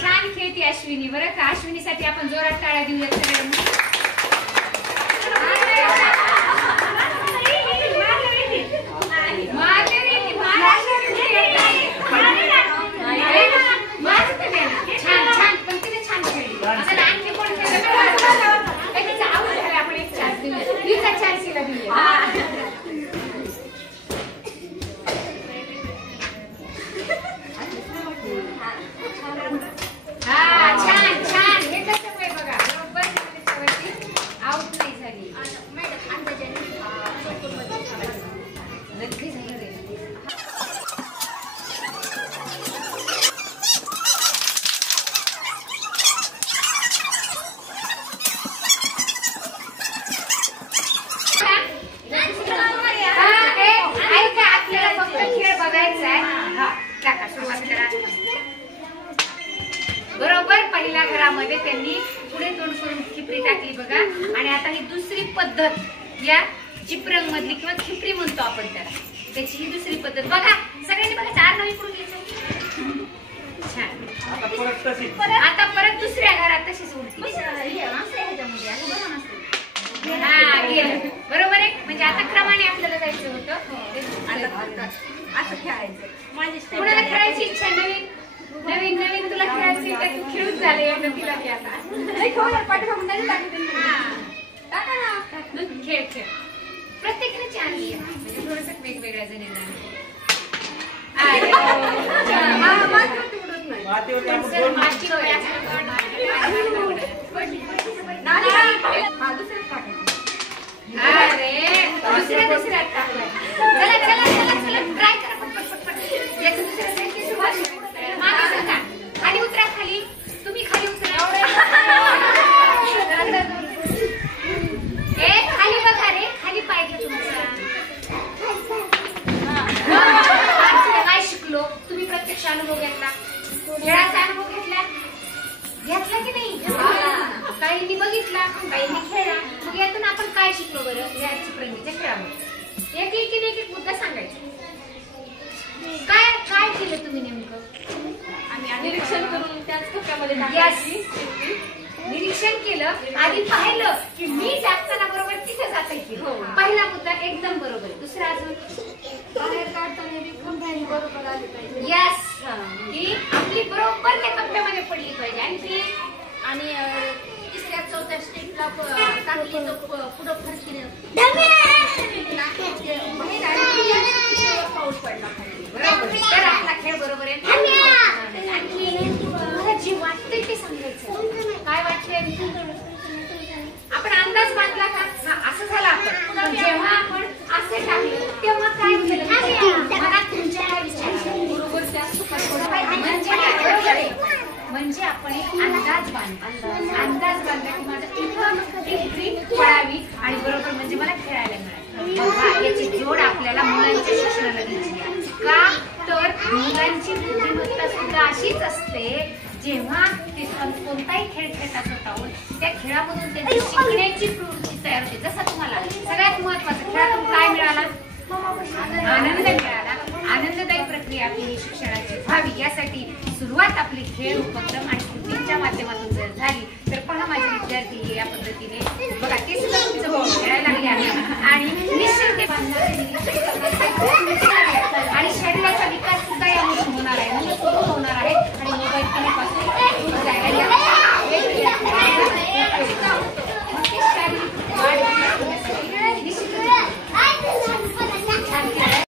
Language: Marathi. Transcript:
छान खेळती अश्विनी बरं का. अश्विनीसाठी आपण जोरात टाळ्या देऊयात सगळ्यांनी. छान छान पण तिने छान खेळली. आणखी कोण आपण एक चान्स देऊया. तिचा चान्स तिला देऊया. छान छान. हे कसं आहे बघा बरोबर आउट नाही झाली. नक्की झाली रे. बरोबर पहिल्या घरामध्ये त्यांनी पुढे तोंड करून खिपरी टाकली बघा. आणि आता ही दुसरी पद्धत या चिपरंग मधली किंवा खिपरी म्हणतो आपण त्याला, त्याची ही दुसरी पद्धत बघा. सगळ्यांनी बघा 4 नवी करून घ्यायचं. छान. आता परत दुसऱ्या घरात तशीच उलटी. बरोबर आहे. म्हणजे आता क्रमाने आपल्याला जायचं होतं. असं खेळायचं. कुणाला खेळायची इच्छा नवीन नवीन नवीन तुला खेळायची का तू खेळूच झाले तिला की आता खेळ खेळ प्रत्येकाने छान लिहा. म्हणजे थोडस वेगवेगळ्या जणींना अरे दुसऱ्यात टाकलं. चला चला चला चला ट्राय करा पटपट. याचं दुसऱ्या सुभाष मागे सरका. खाली उतरा. खाली तुम्ही खाली उतरा. खाली बघा रे. खाली पाहिजे तुमचा. काय शिकलो तुम्ही? प्रत्यक्ष अनुभव घेतला. खेळाचा अनुभव घेतला की नाही? काहींनी बघितला काहींनी खेळला. मग यातून आपण काय शिकलो बरं या चिपरंगीच्या खेळामध्ये? एक एक मुद्दा सांगायचा. काय काय केलं तुम्ही नेमकं? आम्ही निरीक्षण करून त्याच कप्प्यामध्ये निरीक्षण केलं. आधी पाहिलं की मी जाताना बरोबर तिथे जाते की. पहिला मुद्दा एकदम बरोबर. दुसरा अजून बाहेर काढताना बरोबर आली पाहिजे. यस. की आपली बरोबर त्या कप्प्यामध्ये पडली पाहिजे. आणि तिसऱ्या चौथ्या स्टेपला टाकली तर पुढं फरकीने पाऊस पडला पाहिजे. बरोबर. तर आपला खेळ बरोबर आहे. आणखी मला जे वाटते ते सांगायचं. काय वाटते? आपण अंदाज बांधला का? असं झालं. आपण जेव्हा आपण असे टाकले तेव्हा काय केलं? मला तुमच्या काय विचार बरोबर म्हणजे आपण एक अंदाज बांधला. अंदाज बांधला की माझं इथं पडावी आणि बरोबर म्हणजे मला खेळायला मिळालं. याची जोड आपल्याला मुलांच्या शिक्षणाला द्यायची. का तर मुलांची बुद्धिमत्ता सुद्धा अशीच असते. जेव्हा ते कोणताही खेळ खेळतात स्वतःहून त्या खेळामधून त्यांची शिकण्याची प्रवृत्ती तयार होते. जसं तुम्हाला सगळ्यात महत्वाचं खेळातून काय मिळाला? आनंद मिळाला. आनंददायी प्रक्रिया आपली शिक्षणाची व्हावी यासाठी सुरुवात आपली खेळ उपक्रम आणि कृतींच्या माध्यमातून जर झाली तर पहा माझे विद्यार्थी या पद्धतीने बघा ते सुद्धा तुमचं खेळायला लागले आहे. आणि निश्चित